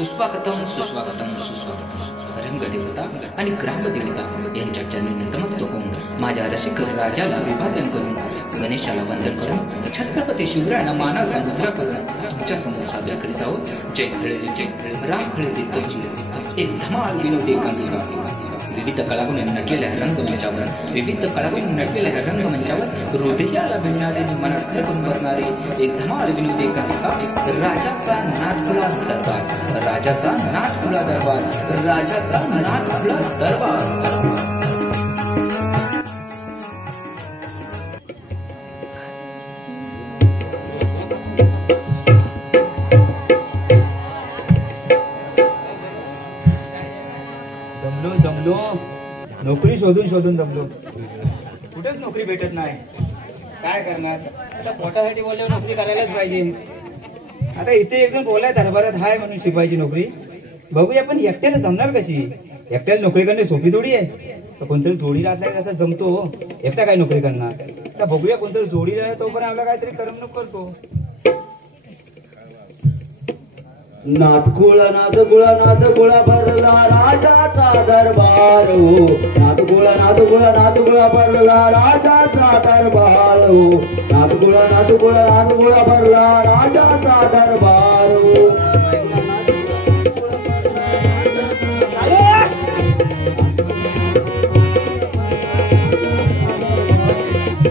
सुस्वागतम सुस्वागतम सुस्वागतम रंगदेवता आणि ग्रामदेवता यांच्या चरणी नतमस्तक होऊन माझ्या रसिक राजाला विभाजन करून गणेशाला वंदन करून छत्रपती शिवरायांना मानाचा मुद्रा करून तुमच्या समोर सादर करीत आहोत जय खळेले राम खळेले एक धमाल विनोदी कांडिका विविध कलागुणी नटलेल्या रंगमंचावर विविध कलागुणी नटलेल्या रंगमंचावर हृदयाला भिडणारे मनात घर करून बसणारे एक धमाल विनोदी कविता राजाचा नाथखुळा दरबार राजाचा नाथखुळा दरबार राजाचा नाथखुळा दरबार। नोकरी शोधून शोधून दमलो, कुठेच नोकरी भेटत नाही। काय करणार आता, पोटासाठी बोलले नोकरी करायलाच पाहिजे। आता इथे एक जण बोलाय दरबारात हाय म्हणून शिपायची नोकरी बघूया, पण एकट्याला जमणार कशी? एकट्याला नोकरी करणे सोपी थोडी आहे, तर कोणतरी जोडीला असला कसा जमतो, एकटा काय नोकरी करणार? तर बघूया कोणतरी जोडीला आहे तोपर्यंत आपला काहीतरी करमणूक करतो। नाथगुळा नाथगुळा नाथगुळा भरला राजाचा दरबार हो, नाथगुळा नाथगुळा नाथगुळा भरला राजाचा दरबार हो, नाथगुळा नाथगुळा नाथगुळा भरला राजाचा दरबार हो।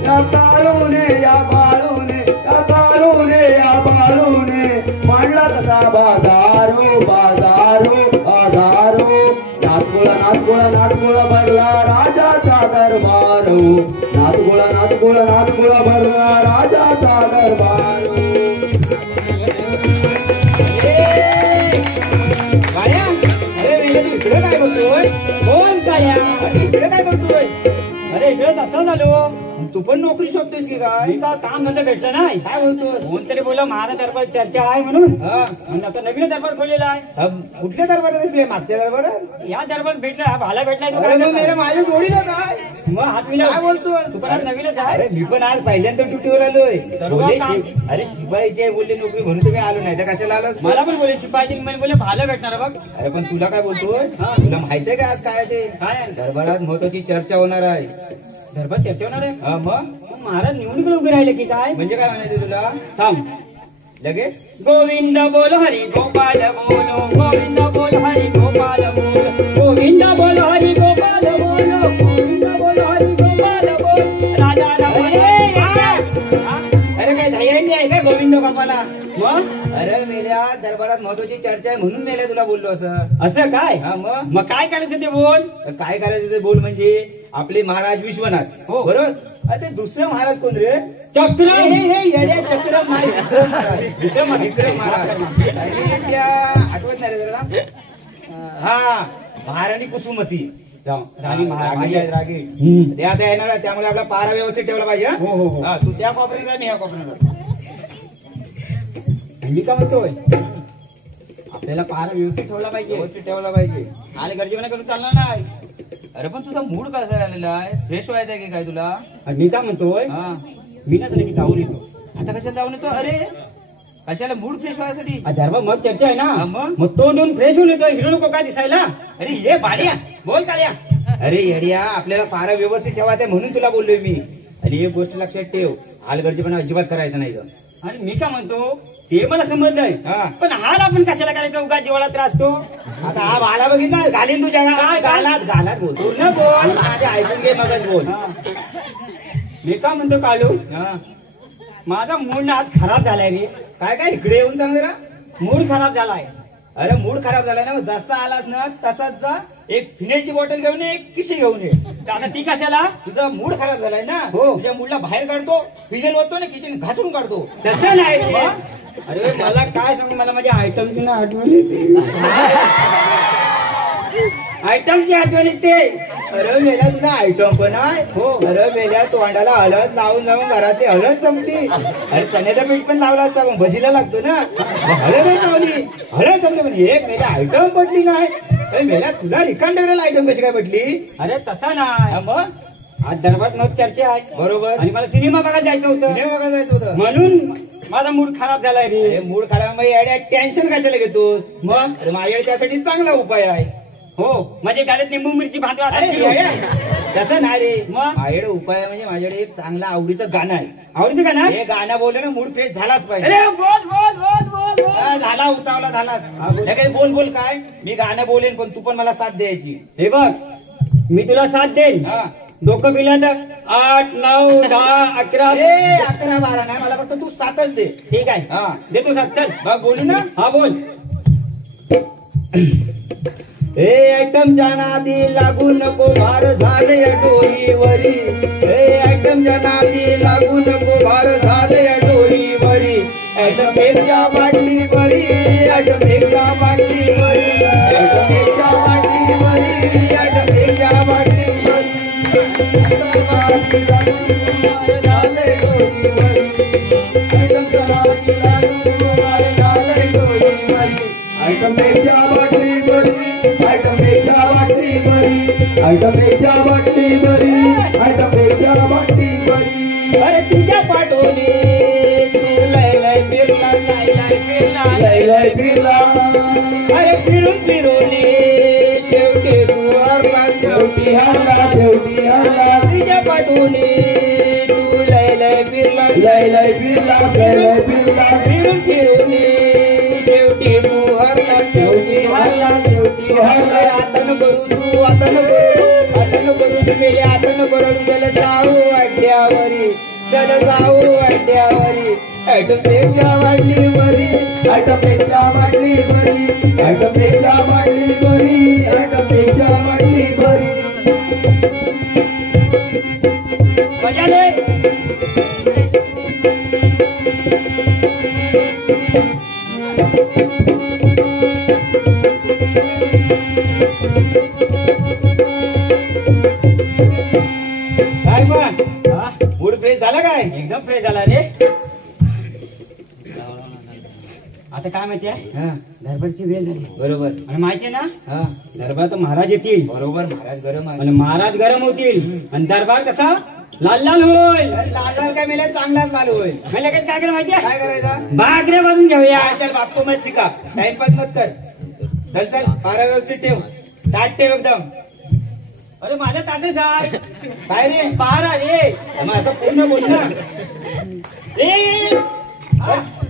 या काळूने या बाळूने या काळूने या बाळूने मांडला तसा बाजारो बाजारो बाजारो, नाथगुळा नाथगुळा नाथगुळा भरला राजाचा दरबार हो, नाथगुळा नाथगुळा नाथगुळा भरला राजाचा दरबार हो। इकडे काय करतोय? बोल काय इकडे काय करतोय? अरे इकडे असं झालो, तू पण नोकरी शोधतोयस की काय? काम धंदा भेटलं नाही, काय बोलतोय? कोणतरी बोला महाराज दरबार चर्चा आहे म्हणून आता नवीन दरबार खोलेला आहे। कुठल्या दरबारात भेटले? मागच्या दरबारात? या दरबार भेटला, भाला भेटलाय माझ्या जोडीला काय? मग हात मिला काय बोलतोय? तू पण आज नवीनच आहे? अरे मी पण आज पहिल्यांदा ड्युटीवर आलोय। अरे शिपाईची बोलले नोकरी म्हणून तुम्ही आलो, नाही तर कशाला आलो? मला पण बोले शिपाईची बोले भाला भेटणार बघ। अरे पण तुला काय बोलतोय? तुला माहितीये का आज काय ते? काय दरबारात महत्वाची चर्चा होणार आहे। दरबार चर्चा होणार आहे? हा मग महाराज निवडणूक उभे राहिले की काय? म्हणजे काय म्हणायचं तुला? थांब लगेच गोविंद बोल हरी गोपाल बोलो, गोविंद बोल हरी गोपाल बोल, गोविंद बोल हरी गोपाल बोलो, गोविंद बोल हरी गोपाल बोल, राजा राम। अरे काय धैर्य आहे का गोविंद गोपाला? मग अरे मेल्या दरबारात महत्वाची चर्चा आहे म्हणून मेल्या तुला बोललो असं। असं काय? हा मग काय करायचं ते बोल? काय करायचं ते बोल म्हणजे आपले महाराज विश्वनाथ हो बरोबर, अरे दुसरं महाराज कोण रे? चक्र चक्रम विक्रम महाराज आठवत नाही रे जरा। हा महाराणी कुसुमती राणी महाराज ते आता येणार, त्यामुळे आपला पारा व्यवस्थित ठेवला पाहिजे। हा तू त्या कॉपरेटला मी ह्या कॉपरेटला। मी का म्हणतोय आपल्याला पारा व्यवस्थित ठेवला पाहिजे, व्यवस्थित ठेवला पाहिजे, आले गरजेपणा करून चालणार नाही। अरे पण तुझा मूड कसा झालेला आहे? फ्रेश व्हायचा की काय तुला? मी काय म्हणतोय मी ना तरी जाऊन येतो। आता कशाला जाऊन येतो? अरे कशाला? मूड फ्रेश व्हायसाठी दरबार मग चर्चा आहे ना, मग तोंड देऊन फ्रेश होऊन येतो। हिरो नको काय दिसायला? अरे ये बाळ्या बोल काळ्या। अरे येड्या आपल्याला पारा व्यवस्थित ठेवायचा म्हणून तुला बोललोय मी। आणि एक गोष्ट लक्षात ठेव, आलगर्जीपणा अजिबात करायचं नाही। आणि मी काय म्हणतो ते मला समजलंय, पण हाल आपण कशाला करायचा? उगा जीवाला त्रास तो। आता हा भाला बघितला घालीन तुझ्या गालात गालात बोल न बोल, माझे ऐकून घे मगच बोल। मी काय म्हणतो कालू, माझा मूड आज खराब झालाय रे। काय काय इकडे येऊन सांग जरा। मूड खराब झालाय? अरे मूड खराब झालाय ना, जसा आलास ना तसाच जा, एक फिनेची बॉटल घेऊन ये, एक किशी घेऊन ये। आता ती कशाला? तुझा मूड खराब झालाय ना, तुझ्या मूडला बाहेर काढतो, फिनेल होतो ना किशीने घासून काढतो। तसं नाही अरे मला काय सांगू, मला माझ्या आयटमची ना आठवण येते। आयटमची आठवण येते? अरे मेल्या तुला आयटम पण आहे हो। अरे मेल्या तोंडाला हळद लावून जाऊन घरातली हळद संपली। अरे चण्याचा पीठ पण लावला असता पण भजीला लागतो ना, हळद लावली, हळद संपली म्हणजे एक मेल्या आयटम पडली नाही। अरे मेल्या तुला रिकांडेला आयटम कशी काय पडली? अरे तसा नाही, मग आज दरबार मग चर्चा आहे बरोबर, आणि मला सिनेमा बघायला जायचं होतं, म्हणून माझा मूड खराब झालाय रे. मूड खराब म्हणजे टेन्शन कशाला घेतोस मग? माझ्याकडे त्यासाठी चांगला उपाय आहे. हो म्हणजे गाड्यात लिंबू मिरची भांडवा तसं नाही रे. मग माझ्याकडे उपाय म्हणजे माझ्याकडे एक चांगलं आवडीचं गाणं आहे. आवडीचं गाणं? हे गाणं बोललं ना मूड फ्रेश झालाच पाहिजे. बोल बोल बोल बोल. झाला उतावला झालाच. काही बोल बोल काय मी गाणं बोलेन पण तू पण मला साथ द्यायची. हे बघ मी तुला साथ देईन. डोकं बिलं तर 8, 9, 10, 11. 11, 12 नाही मला फक्त तू 7च दे. ठीक आहे हा दे तू 7. चल बघ बोलू ना. हा बोल. हे आयटमच्या नादी लागू नको भार झाले डोईवरी. हे आयटमच्या नादी लागू नको भार झाले डोईवरी. आयटमपेक्षा बाटली बरी. आयटमपेक्षा बाटली बरी. आयटमपेक्षा बाटली बरी. आयटमपेक्षा बाटली बरी. झाले डोईवरी. आयटमच्या नादी लागू नको भार झाले डोईवरी. आयटमपेक्षा बाटली बरी. आयटमपेक्षा बाटली बरी. आयटमपेक्षा बाटली बरी. आयटमपेक्षा बाटली बरी. अरे तुझ्या पाठवली तू लय लय फिरला. लय लय फिरला. लय लय फिरला. अरे फिरून फिरवली शेवटी तू हरला. शेवटी हरला. शेवटी हरला. तुझ्या पाठवली तू लय लय फिरला. लय लय फिरला. लय लय फिरला. फिरून फिरवली शेवटी तू हरला. शेवटी हरला. शेवटी हरला. आता न करू तू आता न करू. आता न करू तू मेले आता न करू. चल जाऊ अड्ड्यावरी. चल जाऊ अड्ड्यावरी. आयटमपेक्षा वाढली बरी. आयटमपेक्षा वाढली बरी. आयटमपेक्षा वाढली बरी. आयटमपेक्षा वाढली बरी. मजा दे. काय मग मूड फ्रेश झाला काय? एकदम फ्रेश झाला रे. आता काय माहितीये दरबारची वेळ झाली. बरोबर. आणि माहितीये ना दरबार तर महाराज येतील. बरोबर. महाराज गरम आहे. आणि महाराज गरम होतील आणि दरबार कसा लाल लाल होईल. लाल लाल काय मेला चांगलाच लाल होईल. लगेच काय करायचं माहितीये? काय करायचं? बागरे बाजून घेऊया. चल बापको मत शिका. टाइमपास मत कर. चल चल पारा व्यवस्थित ठेव. ताट ठेव एकदम. अरे माझ्या ताटे साहेब. काय रे? पारा रे. असं पूर्ण बोल ना रे.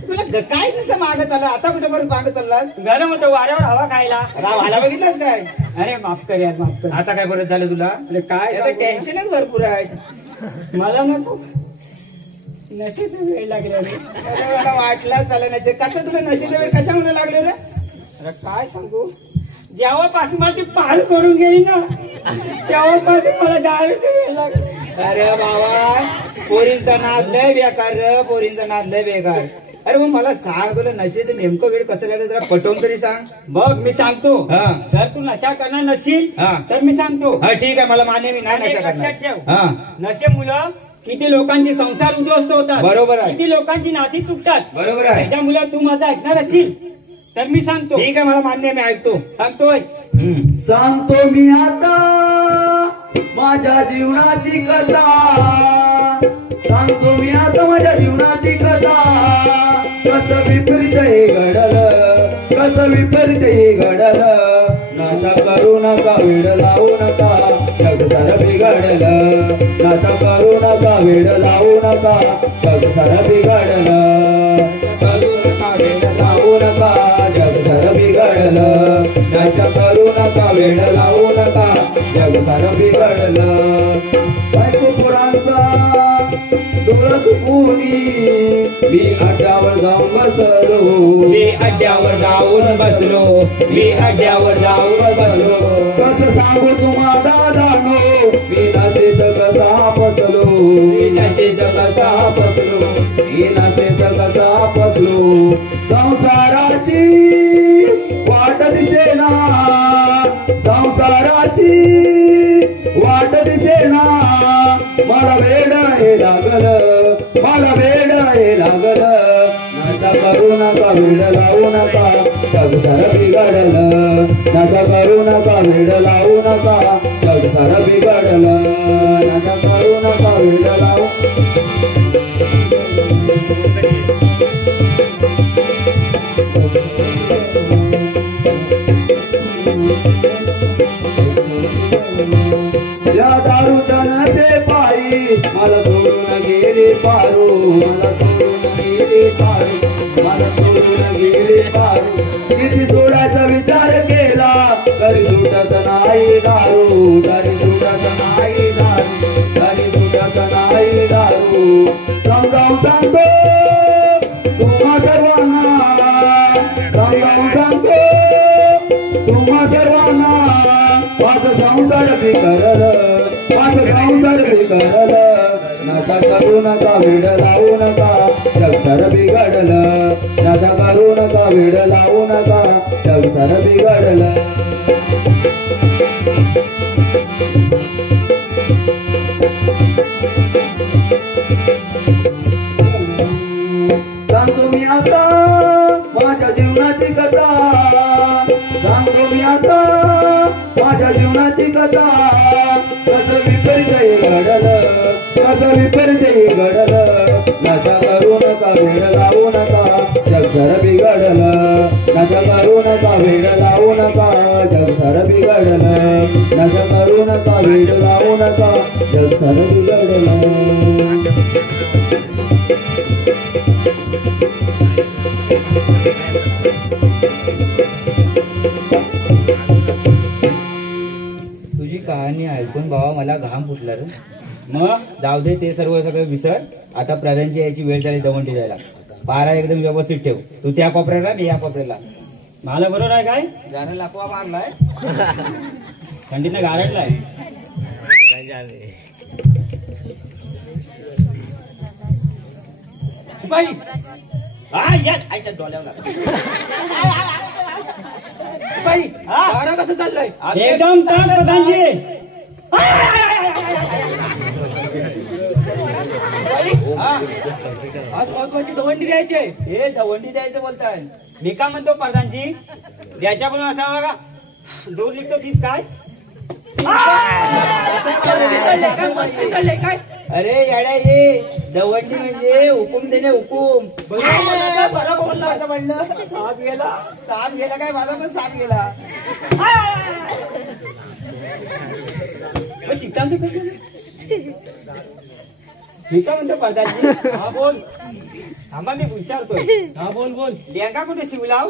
तुला काय तुझं मागं चाललं? आता कुठे परत मागं चाललास? गरम होतं वाऱ्यावर हवा खायला. हवा बघितलास काय? अरे माफ कर यार माफ कर. आता काय परत झालं तुला? अरे काय टेन्शनच भरपूर आहे. मला नको नशेचा वेळ लागला रे. मला वाटला चाललं नशे. कसं तुला नशेचा वेळ कशामुळे लागले रे? अरे काय सांगू जेव्हापासून मला ती पाल सोडून गेली ना तेव्हापासून मला दारूचा वेळ लागला. अरे बाबा पोरींचा नाद लय बेकार र. पोरींचा नाद लय बेकार. अरे मग मला सांग तुला नशेचं नेमकं वेळ कसं लागलं जरा पटवून तरी सांग. बघ मी सांगतो. जर तू नशा करणार नशील तर मी सांगतो. ठीक आहे मला मान्य. मी नाही नशा करणार. ठेव नशे मुलं किती लोकांचे संसार उद्ध्वस्त होतात. बरोबर आहे. किती लोकांची नाती तुटतात. बरोबर आहे. त्याच्या मुलं तू माझं ऐकणार असेल तर मी सांगतो. ठीक आहे मला मान्य. मी ऐकतो. सांगतोय. सांगतो मी आता माझ्या जीवनाची कथा. सांगतो मी आता माझ्या जीवनाची कथा. कसं विपरीत हे घडलं. कसं विपरीत हे घडलं. नाशा करू नका वेड लावू नका. जग सारं बिघडलं. नाशा करू नका वेड लावू नका. जग सारं बिघडलं. करू नका वेड लावू नका. जग सारं बिघडलं. नाशा करू नका वेड लावू नका. जग सारं बिघडलं. बायको पोरांचा डोळा चुकूनी मी अड्ड्यावर जाऊन बसलो. मी अड्ड्यावर जाऊन बसलो. मी अड्ड्यावर जाऊन बसलो. कसं सांगू तुम्हाला दादानो मी नशेत कसा फसलो. मी नशेत कसा फसलो. मी नशेत कसा फसलो. संसाराची वाट दिसेना. संसाराची वाट दिसेना. मला वेड हे लागलं. मला वेड हे लागलं. नशा करू नका वेड लावू नका. जग सारं बिघडलं. नशा करू नका वेड लावू नका. जग सारं बिघडलं. नशा करू नका वेड लावू कसे पायी मला सोडून गेले पारू मला सोडून गेले पारू मला सोडून गेले पारू किती सोडायचा विचार केला तरी सुटत नाही दारू तरी सुटत नाही दारू तरी सुटत नाही दारू समजावून सांगतो तुम्हा सर्वांना समजावून सांगतो तुम्हा सर्वांना माझं संसार बिकरल माझं संसार बिकरल नशा करू नका वेड लावू नका जगसर बिघडलं नशा करू नका वेड लावू नका जगसर बिघडलं सांगतो मी आता माझ्या जीवनाची कथा सांगतो मी आता माझ्या जीवनाची कथा कसं विपरीत घडलं कसं विपरीत घडलं नशा करू नका वेड लावू नका जगसर बिघडलं नशा करू नका वेड लावू नका जगसर बिघडलं नशा करू नका वेड लावू नका जगसर बिघडलं तुझी कहाणी ऐकून भावा मला घाम फुटला रे. मग जाऊ दे ते सगळं विसर. आता प्रधानची यायची वेळ झाली दवंडी जायला. पारा एकदम व्यवस्थित ठेव. तू त्या कोपऱ्याला मी या कोपऱ्याला. मला बरोबर आहे काय जाणं लाकवा मारलाय थंडीनं गारटलाय. बाई हा या आईच्या डोळ्यावर बाई हा कसं चाललंय एकदम प्रधानजी. आज महत्वाची दवंडी द्यायची. हे दवंडी द्यायचं बोलताय. मी का म्हणतो प्रधानजी द्यायच्या पण असावा का दूर निघतो तीस काय. अरे येड्या ये दवंडी म्हणजे हुकूम देणे हुकूम. साप गेला काय माझा पण साप गेला. चित्तांत मी का म्हणतो प्रधानजी. हा बोल थांबा मी विचारतोय. हा बोल बोल. लेंगा कुठे शिवलाव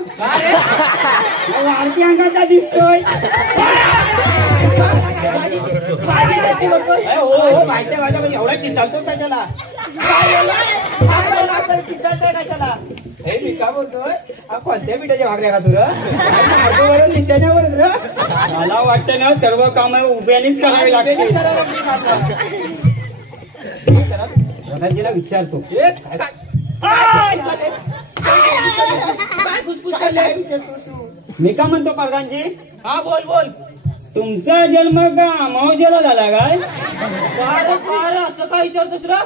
आरती अंगाचा दिसतोय. हो माहिती आहे माझ्या एवढा चिंतालतोच कशाला चिंतालतोय कशाला. हे मी का बोलतोय कोणत्या पिठाच्या भाकऱ्या का तुला निशाण्यावर मला वाटतं ना सर्व काम उभ्यानेच करावी लागते. प्रधानजीला विचारतो मी का म्हणतो प्रधानजी. हा बोल बोल. तुमचा जन्म का अमावस्याला झाला काय असं काय विचारतोस रा.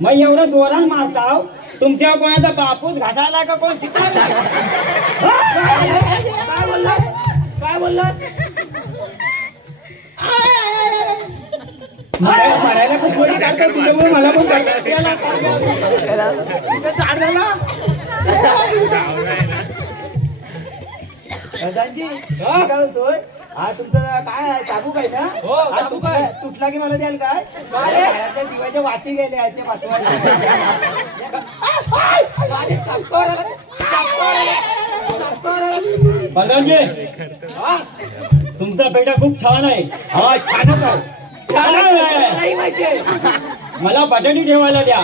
मग एवढं जोरान मारताव तुमच्या कोणाचा बापूस घासायला का कोण शिकला काय बोलला काय बोलला. मारायला खूप गोडी काढतात तुझ्यामुळे मला पण झाड झाला. प्रधानजी काय होतोय हा तुमचं काय चाबू काय ना. हो काय तुटला की मला द्याल काय. त्या दिवाच्या वाती गेले आहेत ते प्रधानजी तुमचा पेटा खूप छान आहे. हा छानच आहे छान आहे माहितीये. मला बटाटी ठेवायला द्या.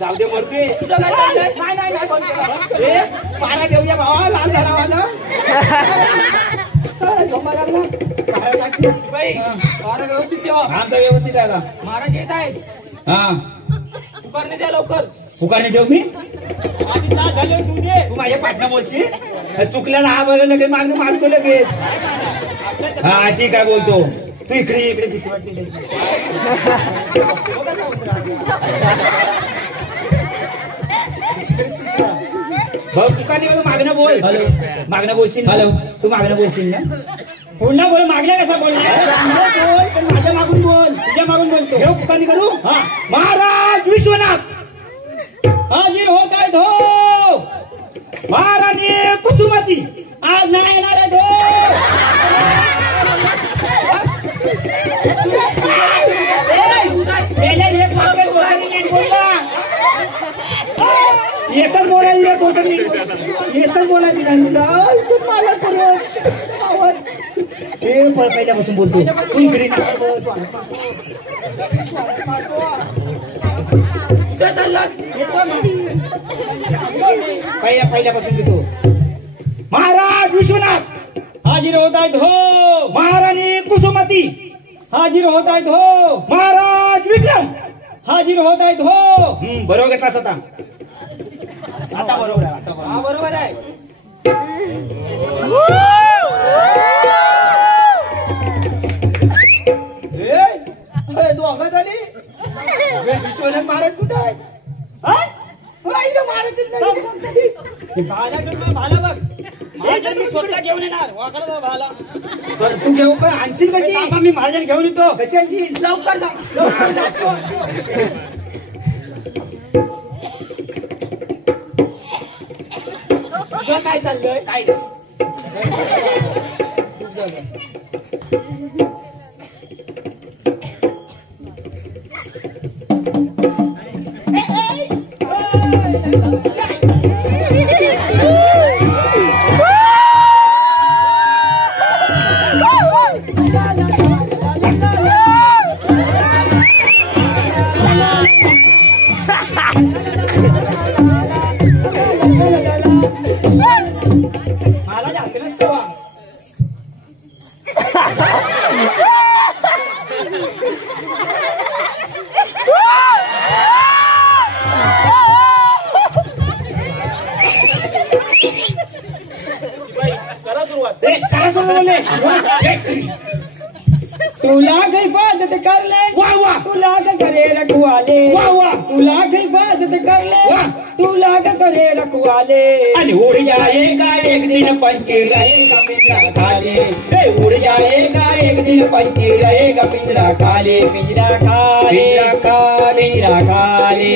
जाऊ दे बोलते पारा घेऊया भावा लाल झाला माझा. व्यवस्थित ठेवा. आमचा व्यवस्थित आहे महाराज येत आहेत. हा पुकारणे द्या लवकर. पुकारणे देऊ मी झालं तू माझ्या पाठना बोलशील चुकल्याला हा बरं लगेच मागणं मारतो लगेच. हा ठीक आहे बोलतो. तू इकडे इकडे भीती वाटली भाऊ. तुका मागणं बोल. मागणं बोलशील. हॅलो तू मागणं बोलशील ना. पुन्हा बोल मागण्या कसा बोल. माझ्या मागून बोल तुझ्या मागून बोलतो. घेऊ पुकारणी करू. हा महाराज विश्वनाथ हाजीर होत आहेत हो. कुसुमती आज नाही येणार आहे एकच बोलायची नाही मला पहिल्यापासून बोलतो पहिल्यापासून देतो. महाराज विश्वनाथ हाजीर होत आहेत हो. महाराणी कुसुमती हाजीर होत आहेत हो. महाराज विक्रम हाजीर होत आहेत हो. बरोबर घेतलास आता. आता बरोबर आहे. आता बरोबर आहे. तू अगं झाली विश्वनाथ महाराज कुठे आहे? भाला बघ महाराजांनी मी स्वतः घेऊन येणार वाकडा भाला. तू घेऊ पण आणशील कशी? मी महाराजांनी घेऊन येतो. कशी आणशील? लवकर जा काय चाललंय? काय मला जास्त नसतो. तुला हिफाजत करले वाह वाह. तुला करे रखवाले वाह वाह. तुला हिफाजत करले तुला करे रखवाले. आणि उड़ जाएगा एक दिन पंछी रहेगा पिंजरा खाली. उड़ जाएगा एक दिन पंछी रहेगा पिंजरा खाली. पिंजरा खाली पिंजरा खाली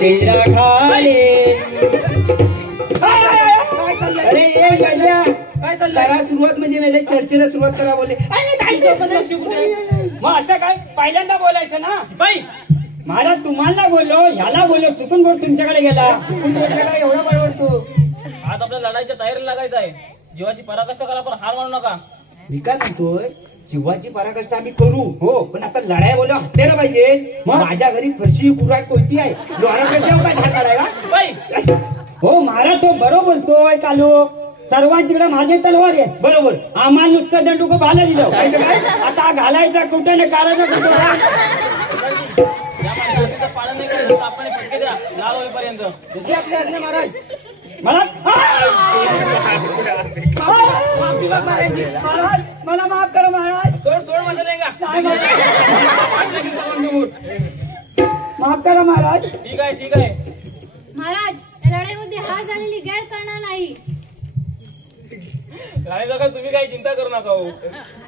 पिंजरा खाली. अरे एक गड्या काय चाललं? सुरुवात म्हणजे मेले चर्चेला सुरुवात करा बोलले. मग असं काय पहिल्यांदा बोलायचं ना बाई. महाराज तुम्हाला बोललो ह्याला बोललो चुकून बोल तुमच्याकडे गेला. एवढा बरोबर. आज आपल्या लढाईच्या तयारीला लागायचं आहे. जीवाची पराकाष्ठा करा पण हार मानू नका. मी काय म्हणतोय जीवाची पराकाष्ठा आम्ही करू हो पण आता लढाई बोललो हत्याला पाहिजे. माझ्या घरी फरशी कुराट कोणती आहे काय धार काढायला बाई. हो महाराज तो बरोबर बोलतोय कालू. सर्वांच्याकडे माझे तलवार आहे बरोबर. आम्हाला नुसतं दंडुक भाला दिलं आता घालायचा कुठे नाही काढायचा कुठं. या माणसाचं पालन नाही करायचं आपण फटके द्या लाल होईपर्यंत. आपल्या आज्ञा महाराज. मला मला माफ करा महाराज. सोड माझं नाही का? माफ करा महाराज. ठीक आहे महाराज या लढाईमध्ये हार झालेली गैर करणार नाही. राणीचा काय तुम्ही काही चिंता करू नका हो.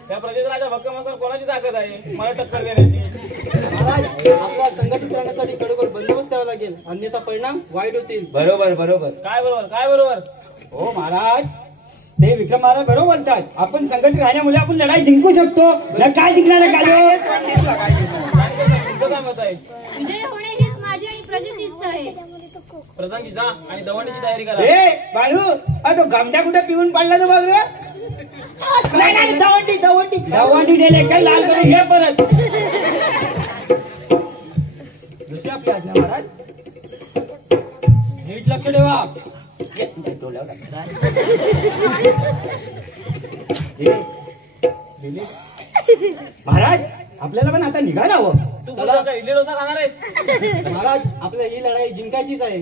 त्या प्रजेचा राजा भक्कम कोणाची ताकद आहे मला टक्कर देण्याची. महाराज आपल्या संघटित राहण्यासाठी कडकोड बंदोबस्त द्यावा लागेल अन्यथा परिणाम वाईट होतील. बरोबर बरोबर. काय बरोबर हो महाराज ते विक्रम महाराज बरोबर बोलतात. आपण संघटित राहण्यामुळे आपण लढाई जिंकू शकतो. काय जिंकणार आहे काय मत आहे? विजय होणे हीच माझी आणि प्रजेची इच्छा आहे. प्रधानजी जा आणि दवंडीची तयारी करा. बाळू तो गमड्या कुठे पिऊन पाडला तो बघ. दवंडी गेले काय लाल करून घे परत. दुसरी आपली आज्ञा महाराज. नीट लक्ष ठेवा. महाराज आपल्याला पण आता निघायला हवं. तू इडली डोसा खाणार आहेस? महाराज आपल्या ही लढाई जिंकायचीच आहे.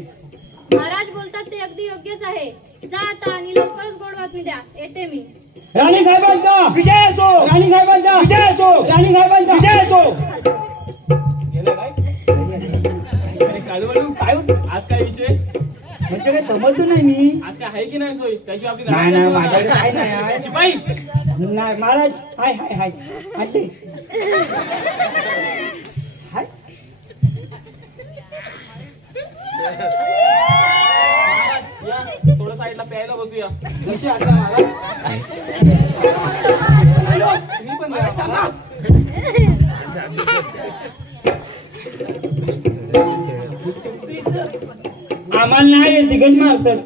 महाराज बोलतात ते अगदी योग्यच आहे. जा आता आणि लवकरच गोड बातमी द्या. येते मी. राणी साहेबांचा विजय असो. राणी साहेबांचा विजय असो. राणी साहेबांचा विजय असो. गेलं काय आज काय विशेष म्हणजे काय समजतो नाही मी. आज काय आहे की नाही सोय त्याची आपली नाही माझ्याकडे काय नाही. शिपाई नाही महाराज. हाय हाय हाय हाय ते हाय. या थोडं साईडला प्यायला बसूया. कशी आठवण मला तुम्ही पण या मला. आम्हाला नाही तिकट मारतात.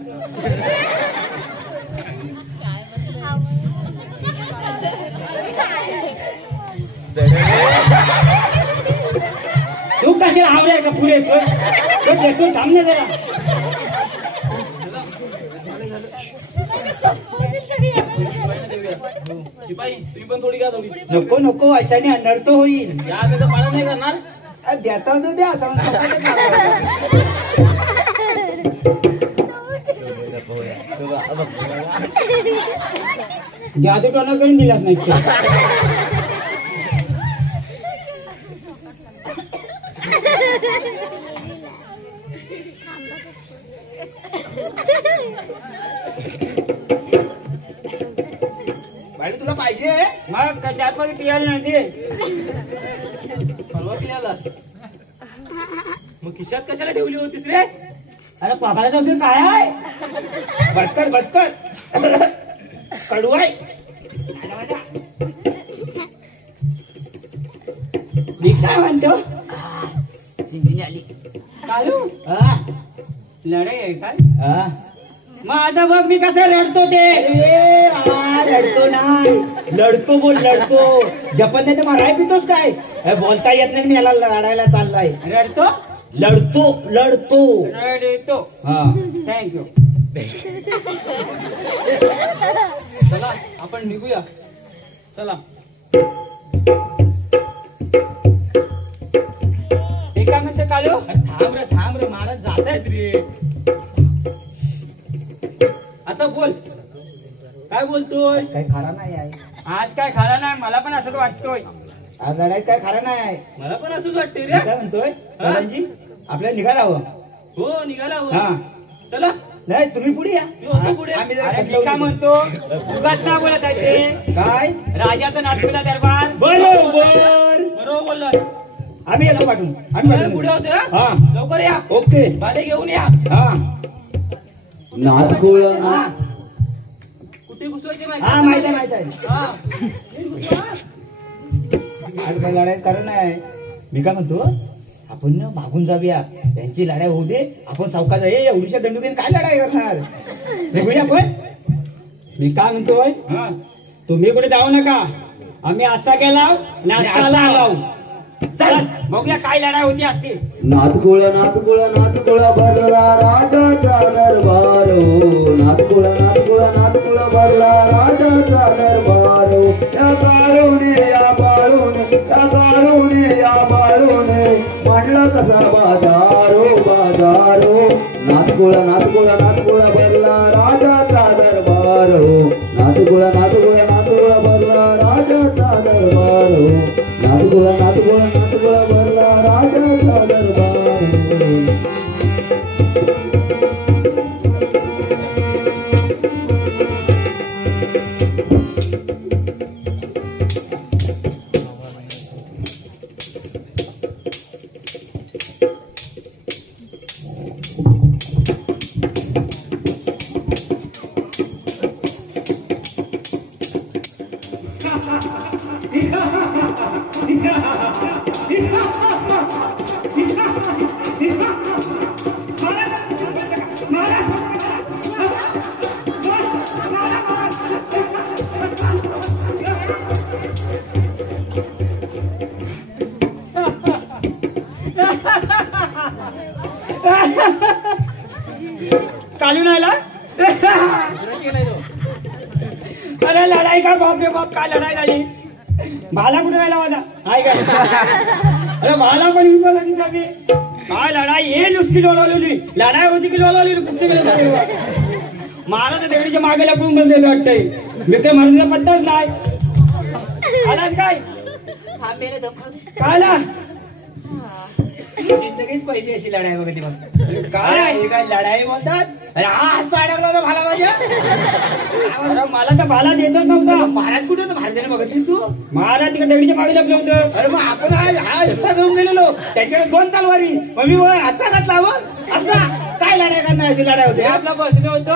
तू कशी आवडेल का पुढे तू थांब ना जरा. शिपाई तुम्ही पण थोडी घ्या थोडी. नको नको अशाने अनर्थ होईल. या त्याचं पालन नाही करणार. देता तर द्या जादू टोना करून दिलाच नाही. तुला पाहिजे मग का 4-5 पियाला नाही ते परवा पियाला. मग खिशात कशाला ठेवली होतीस रे? अरे पापाला जाऊ काय आहे बचकट बचकट कडवाय. मी काय म्हणतो चिंचिनी आली. कालू हा लढाई आहे काय? हा मग आता बघ मी कसं रडतो ते. लढतो नाही लढतो बोल लढतो. जपन नाही तर माराय पितोस काय? बोलता येत नाही मी याला लढायला चाललाय. रडतो लढतो लढतो. रडतो. हा थँक्यू. चला आपण निघूया. चला हे काय म्हणते कालू? थांब रे महाराज जात आहेत रे. आता बोल काय बोलतोय? काय खरा नाही आहे आज काय खाला नाही. मला पण असंच वाटतोय. आज लढाईत काय खरा नाही आहे. मला पण असंच वाटतंय मी रे. काय म्हणतोय दादाजी आपल्याला निघायला हवं. हो निघाला हो. हा चला नाही तुम्ही पुढे या. मी होतो पुढे. आम्ही जरा अरे मी काय म्हणतो उगाच ना बोलत आहे ते. काय राजाचा नागपूरला दरबार बरोबर. बरोबर बोलला. आम्ही येतो पाठवून. आम्ही पाठवून. पुढे होते ना. हा लवकर या. ओके. भाले घेऊन या. हा नातकुळ हा कुठे घुसवायचे हा माहित आहे माहित आहे. हा. आज काय लढाई कारण नाही. मी काय म्हणतो आपण ना मागून जाऊया. त्यांची लढाई होऊ दे. आपण सावकाश आहे एवढीशा दंडुकीने काय लढाई करणार. निघूया आपण. मी काय म्हणतोय हा तुम्ही कुठे जाऊ नका. आम्ही असा गेला असा आलाव. चल बघूया काय लढाई होती असती. नातकुळ नातकुळ नातकुळ भरला राजाचा दरबार. नातकुळ नातकुळ नातकुळ भरला राजाचा दरबार. या बाळूने या बाळूने या बाळूने या बाळूने मांडला कसा बाजारो बाजारो. नातकुळ नातकुळ नातकुळ भरला राजाचा दरबार. नातकुळ नातकुळ नातकुळ भरला राजाचा दरबार. नातकुळ नातकुळ नातकुळ भरला राजाचा दरबार. कालून आला. अरे लढाई का बाप रे बाप काय लढाई झाली. भाला कुठे राहिला माझा हाय काय. अरे भाला पण विसरला तिचा मी. काय लढाई हे नुसती लोलावली. लढाई होती की लोलावली कुठचे गेले. महाराज देवीच्या मागे लपून बसलेलं वाटतंय. मित्र महाराजांचा पत्ताच नाही. आलाच काय काय आला. जिंदगीच पहिली अशी लढाई बघती बघ. काय हे काय लढाई बोलतात. अरे हा हात अडकला होता भाला माझ्या. अरे मला तर भाला देतच नव्हता. महाराज कुठे होतं महाराजाने बघितलीस तू. महाराज तिकडे दगडीच्या मागे लपलं होतं. अरे मग आपण हा रस्ता घेऊन गेलेलो. त्याच्याकडे 2 तलवारी. मग मी असा घातला असा काय काय लढाई करणार? अशी लढाई होते आपला बसलो होतो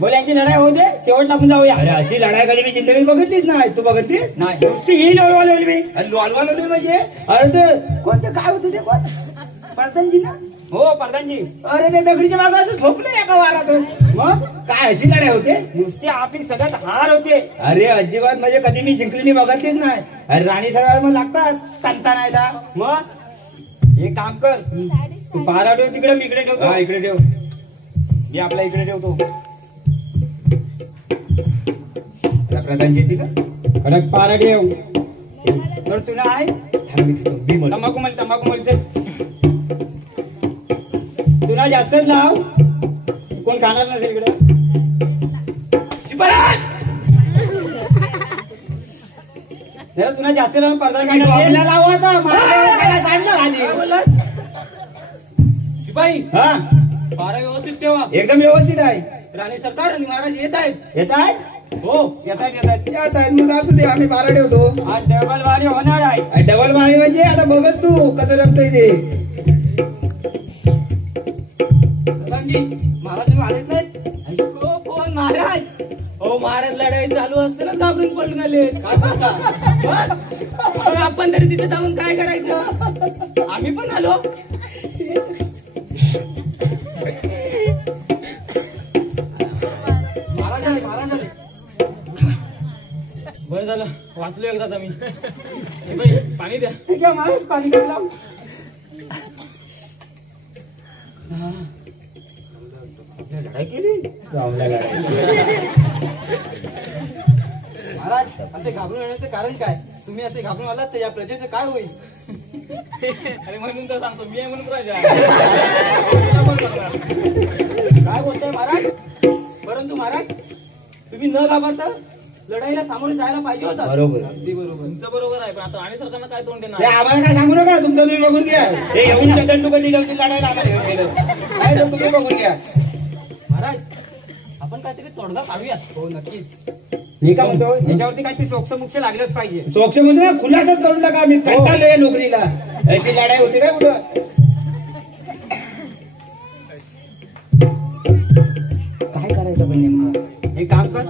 बोले अशी लढाई होते शेवट आपण जाऊया. अरे अशी लढाई कधी मी जिंदगीत बघितलीच नाही. तू बघितलीस नाही? नुसती ही लोळवालवली मी. लोळवालवली म्हणजे अरे ते कोणते काय होते ते कोण प्रधानजी ना? हो प्रधानजी. अरे ते दगडीच्या मागे असं झोपलं एका वारातून. मग काय अशी लढाई होते? नुसती आपली सगळ्यात हार होते. अरे अजिबात म्हणजे कधी मी जिंकलेली बघतलीच नाही. अरे राणी सगळ्या मग लागतात कांता नाहीला. मग एक काम कर तू पारा ठेव तिकडे मी इकडे ठेवतो. हा इकडे ठेव. मी आपल्या इकडे ठेवतो. प्रधानजी ती का कडक पारा ठेव. तर तुला आहे तंबाखू मला तंबाखू मला तुला जास्तच लाव. कोण खाणार नसेल इकडे. जरा तुला जास्त लावून पडदा लावू आता. शिपाई हा पारा व्यवस्थित ठेवा. एकदम व्यवस्थित आहे. राणी सरकार आणि महाराज येत आहेत. येत आहेत? हो येत आहेत. मग असू दे आम्ही पारा ठेवतो. आज डबल बारी होणार आहे. डबल बारी म्हणजे आता बघत तू कसं रमतय ते. महाराज आलेच नाहीत. कोण महाराज? हो महाराज लढाई चालू असताना घाबरून पडून आले. काय बोलता? आपण तरी तिथे जाऊन काय करायचं? आम्ही पण आलो. महाराज आले महाराज आले. बरं झालं वाचलो एकदाच आम्ही. पाणी द्या. महाराज पाणी द्या. लढाई केली महाराज. असे घाबरून येण्याचं कारण काय? तुम्ही असे घाबरून आलात तर या प्रजेचं काय होईल? अरे म्हणून तर सांगतो मी आहे म्हणून प्रजा. काय बोलताय महाराज? परंतु महाराज तुम्ही न घाबरता लढाईला सामोरे जायला पाहिजे होता. बरोबर अगदी बरोबर. तुमचं बरोबर आहे पण आता आणि सरकारनं काय तोंड देणार? आम्हाला काय सांगू नका. तुमचं तुम्ही बघून घ्या. हे येऊन शकल तू कधी लढायला आम्हाला गेलं काय तुम्ही बघून घ्या. महाराज आपण काहीतरी तोडगा काढूया. हो नक्कीच. मी काय म्हणतो याच्यावरती काहीतरी सोक्षमोक्ष लागलंच पाहिजे. सोक्षमोक्ष ना खुलासाच करून टाका. मी कंटाळलोय या नोकरीला. अशी लढाई होती काय कुठं? काय करायचं पण नेमकं? एक काम कर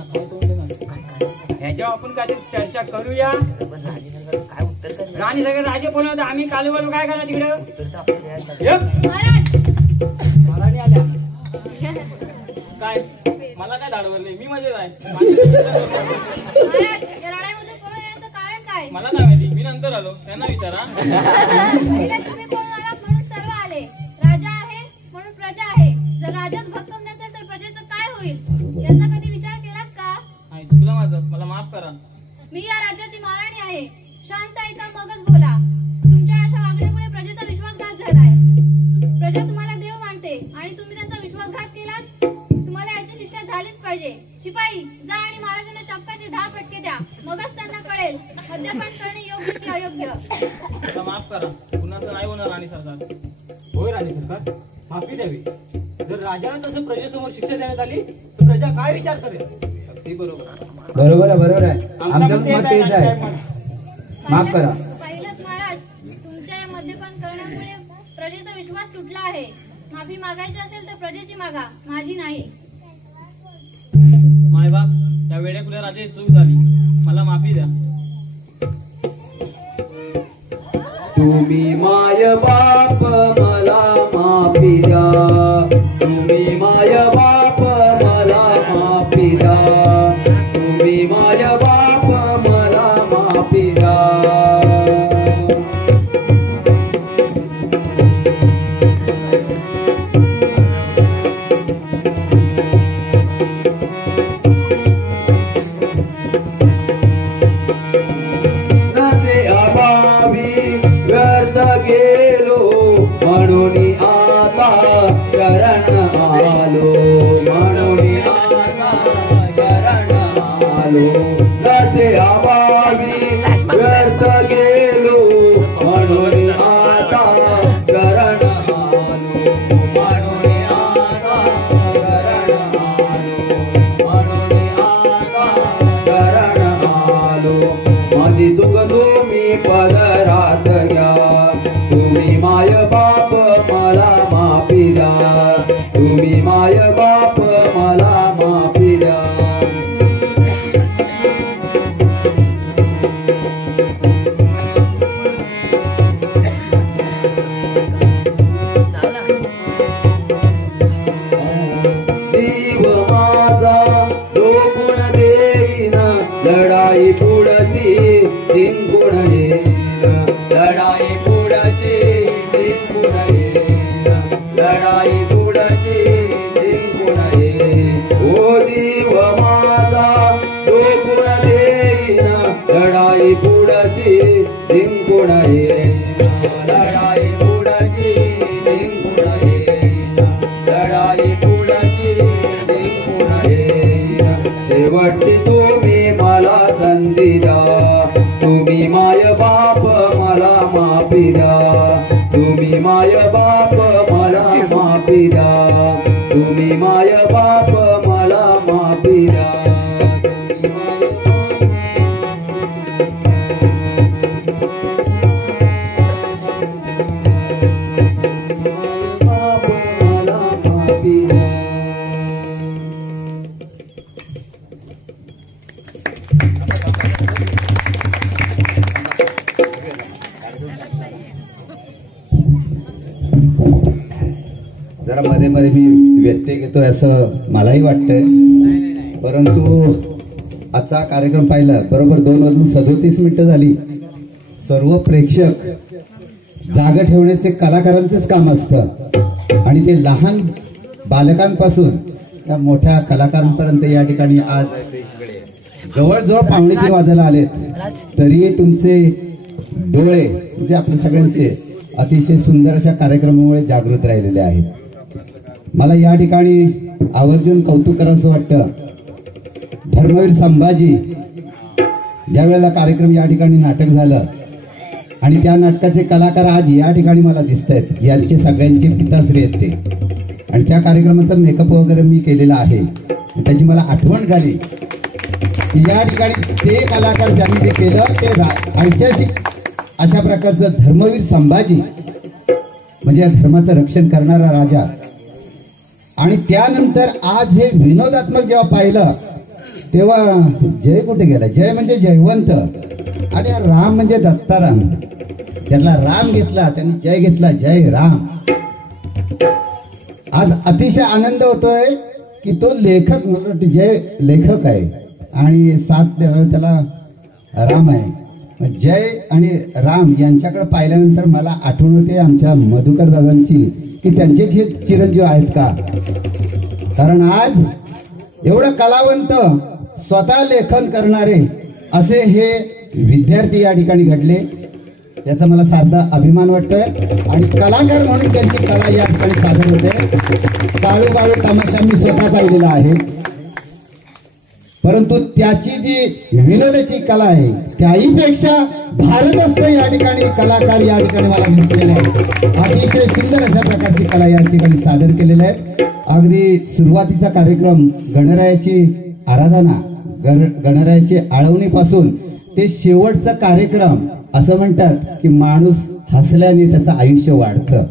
ह्याच्यावर आपण काहीतरी चर्चा करूया. काय उत्तर राणी सगळे राजे बोलवत आम्ही काल बोलू काय करा तिकडे. महाराणी आल्या काय मला काय धाडवले? मी मजेत आहे. मला काय माहिती? मी नंतर आलो. त्यांना विचारा. तुम्ही पळून आलात म्हणून सर्व आले. राजा आहे म्हणून प्रजा आहे. जर राजाच भक्कम नसेल तर प्रजेचं काय होईल याचा कधी विचार केलात का? नाही चुकलं माझं. मला माफ करा. मी या राज्याची महाराणी आहे. शांत ऐका मगच बोला. तुमच्या अशा वागण्यामुळे प्रजेचा विश्वासघात झालाय. प्रजा तुम्हाला देव मानते आणि तुम्ही त्यांचा विश्वासघात केलात. तुम्हाला याची शिक्षा झालीच पाहिजे. शिपाई जा आणि महाराजांना चक्काचे 10 फटके द्या. मगच त्यांना कळेल मद्यपान करणे योग्य की अयोग्य. मला माफ करा. पुन्हा असं नाही होणार राणी सरकार. होय राणी सरकार माफी द्यावी. जर राजाला तसं प्रजेसमोर शिक्षा देण्यात आली तर प्रजा काय विचार करेल? अगदी बरोबर. बरोबर आहे बरोबर आहे. आमचं मत तेच आहे. माफ करा. पाहिलंच महाराज तुमच्या या मद्यपान करण्यामुळे प्रजेचा विश्वास तुटला आहे. माफी मागायची असेल तर प्रजेची मागा, माझी नाही. मायबाप या वेळेपुढे राजाची चूक झाली. मला माफी द्या. तुम्ही माय बाप मला माफी द्या. तुम्ही माय बाप मला माफी द्या. तुम्ही माय बाप मला माफी द्या. गेलो म्हणून आता शरण आलो. म्हणून आता शरण आलो. रसे आबावी व्यर्थ गेलो म्हणून आता शरण आलो. म्हणून आता शरण आलो. म्हणून आता शरण आलो. माझी चूक तुम्ही पदरात घ्या. तुम्ही माय बाप मला माफी द्या. तुम्ही शेवटची तुम्ही मला संधी द्या, तुम्ही माय बाप मला माफी द्या, तुम्ही माय बाप मला माफी द्या, तुम्ही माय बाप मला माफी द्या. जरा मध्ये मध्ये मी व्यत्यय घेतोय असं मलाही वाटतंय, परंतु आजचा कार्यक्रम पाहिला बरोबर 2:37 झाली. सर्व प्रेक्षक जागा ठेवण्याचे कलाकारांचेच काम असतं आणि ते लहान बालकांपासून त्या मोठ्या कलाकारांपर्यंत या ठिकाणी आज जवळजवळ 2:45 वाजायला आलेत, तरी तुमचे डोळे म्हणजे आपल्या सगळ्यांचे अतिशय सुंदर अशा कार्यक्रमामुळे जागृत राहिलेले आहेत. मला या ठिकाणी आवर्जून कौतुक करायचं वाटतं. धर्मवीर संभाजी ज्या वेळेला कार्यक्रम या ठिकाणी नाटक झालं आणि त्या नाटकाचे कलाकार आज या ठिकाणी मला दिसत आहेत, यांचे सगळ्यांचे पिताश्री आहेत ते, आणि त्या कार्यक्रमाचा मेकअप वगैरे मी केलेला आहे. त्याची मला आठवण झाली की या ठिकाणी ते कलाकार ज्यांनी जे केलं ते ऐतिहासिक अशा प्रकारचं धर्मवीर संभाजी म्हणजे या धर्माचं रक्षण करणारा राजा. आणि त्यानंतर आज हे विनोदात्मक जेव्हा पाहिलं तेव्हा जय कुठे गेला? जय म्हणजे जयवंत आणि राम म्हणजे दत्ताराम. त्यातला राम घेतला, त्यांनी जय घेतला, जय राम. आज अतिशय आनंद होतोय की तो लेखक म्हणजे जय लेखक आहे आणि साथ त्याला राम आहे. जय आणि राम यांच्याकडे पाहिल्यानंतर मला आठवण होते आमच्या मधुकर दादांची की त्यांचे चिरंजीव आहेत का. कारण आज एवढं कलावंत स्वतः लेखन करणारे असे हे विद्यार्थी या ठिकाणी घडले, त्याचा मला साधा अभिमान वाटतोय. आणि कलाकार म्हणून त्यांची कला या ठिकाणी सादर होते. काळू बाळू तमाशा मी स्वतः पाहिलेला आहे, परंतु त्याची जी विनोदाची कला आहे त्याहीपेक्षा भारदस्त या ठिकाणी कलाकार या ठिकाणी मला दिसलेले आहेत. अतिशय सुंदर अशा प्रकारची कला या ठिकाणी सादर केलेल्या आहेत. अगदी सुरुवातीचा कार्यक्रम गणरायाची आराधना, गणरायाची आळवणीपासून ते शेवटचा कार्यक्रम असं म्हणतात की माणूस हसल्याने त्याचं आयुष्य वाढतं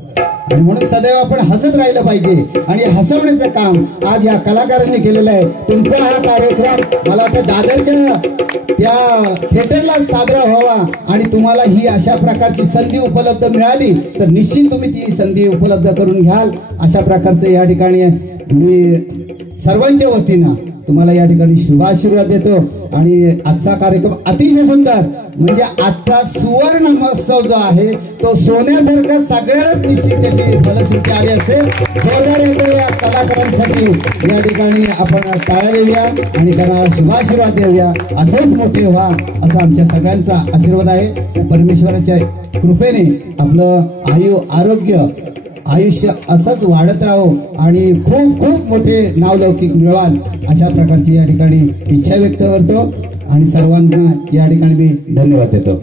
आणि म्हणून सदैव आपण हसत राहिलं पाहिजे आणि हसवण्याचं काम आज या कलाकारांनी केलेलं आहे. तुमचा हा कार्यक्रम मला वाटतं दादरच्या त्या थिएटरला साजरा व्हावा आणि तुम्हाला ही अशा प्रकारची संधी उपलब्ध मिळाली तर निश्चित तुम्ही ती संधी उपलब्ध करून घ्याल. अशा प्रकारचे या ठिकाणी मी सर्वांच्या वतीनं तुम्हाला या ठिकाणी शुभाशीर्वाद देतो. आणि आजचा कार्यक्रम अतिशय सुंदर म्हणजे आजचा सुवर्ण महोत्सव जो आहे तो सोन्यासारखा सगळ्यात निश्चित त्याची फलश्रुती आली असेल. जोरदार या कलाकारांसाठी या ठिकाणी आपण टाळ्या देऊया आणि त्यांना शुभाशीर्वाद देऊया. असंच मोठे व्हा असा आमच्या सगळ्यांचा आशीर्वाद आहे. परमेश्वराच्या कृपेने आपलं आरोग्य आयुष्य असंच वाढत राहो आणि खूप खूप मोठे नावलौकिक मिळवाल अशा प्रकारची या ठिकाणी इच्छा व्यक्त करतो आणि सर्वांना या ठिकाणी मी धन्यवाद देतो.